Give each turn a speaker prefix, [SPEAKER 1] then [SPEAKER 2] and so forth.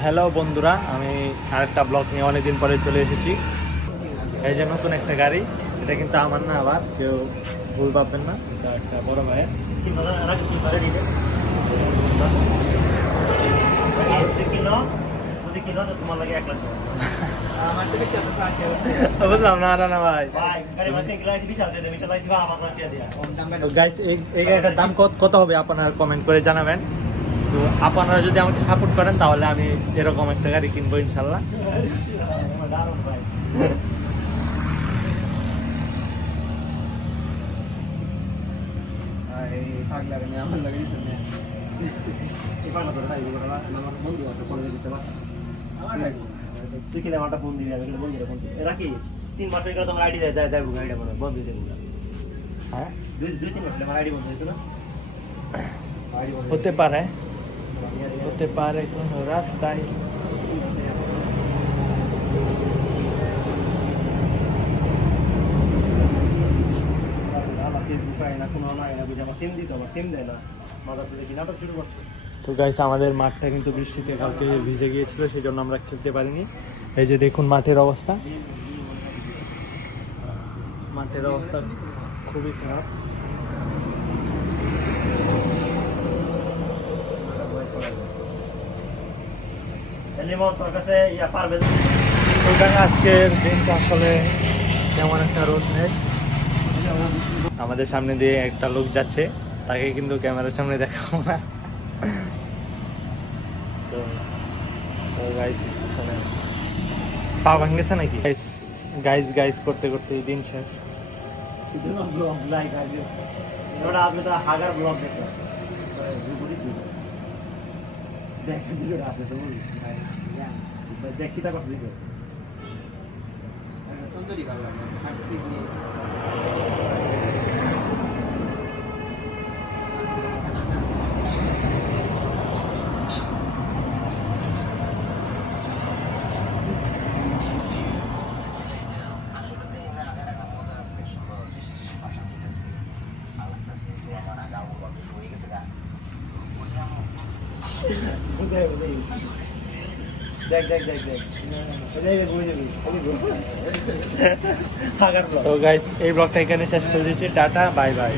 [SPEAKER 1] Hello বন্ধুরা আমি আরেকটা ব্লগ নিয়ে অনেকদিন পরে চলে এসেছি। এই যে নতুন একটা গাড়ি এটা কিন্তু আমার না আবার কেউ ভুল পাবেন না এটা একটা বড় ভাইয়ের। বুঝলাম না না ভাই। এই গাড়িটার দাম কত কত হবে আপনারা কমেন্ট করে জানাবেন। তো আপনারা যদি আমাকে সাপোর্ট করেন তাহলে আমি এরকম একটা গাড়ি কিনবো ইনশাল্লাহ।
[SPEAKER 2] ফোন তুই কি আমারটা ফোন দিবি আমি ফোন দিই এরা কি তিন মাস হয়ে গেল তোমার আইডি দেয় যায় গাড়িটা মনে বন্ধ দিয়ে দেবো
[SPEAKER 1] হ্যাঁ?
[SPEAKER 2] দুই দুই তিন মাস আমার আইডি বন্ধ হয়েছিল না?
[SPEAKER 1] হতে পারে। হতে পারে কোনো রাস্তায়। তো গাইস আমাদের মাঠটা কিন্তু বৃষ্টিতে কালকে ভিজে গিয়েছিল সেই জন্য আমরা খেলতে পারিনি। এই যে দেখুন মাঠের অবস্থা। মাঠের অবস্থা খুবই খারাপ। তো গাইস, আজকের দিনটা আসলে তেমন একটা রোদ নেই আমাদের সামনে দিয়ে একটা লোক যাচ্ছে তাকে কিন্তু ক্যামেরার সামনে দেখাবো না তো গাইস পা ভাঙেছে নাকি গাইস গাইস গাইস করতে করতে দিন শেষ
[SPEAKER 2] দেখি তা কথা দিবে
[SPEAKER 3] সুন্দরী ভালো লাগে হাঁটতে গিয়ে
[SPEAKER 2] দেখ দেখ দেখ দেখ এই যে বুঝে যাবি হাগার
[SPEAKER 1] তো গাইস এই ব্লগটা এখানে শেষ করে দিচ্ছি। Tata bye bye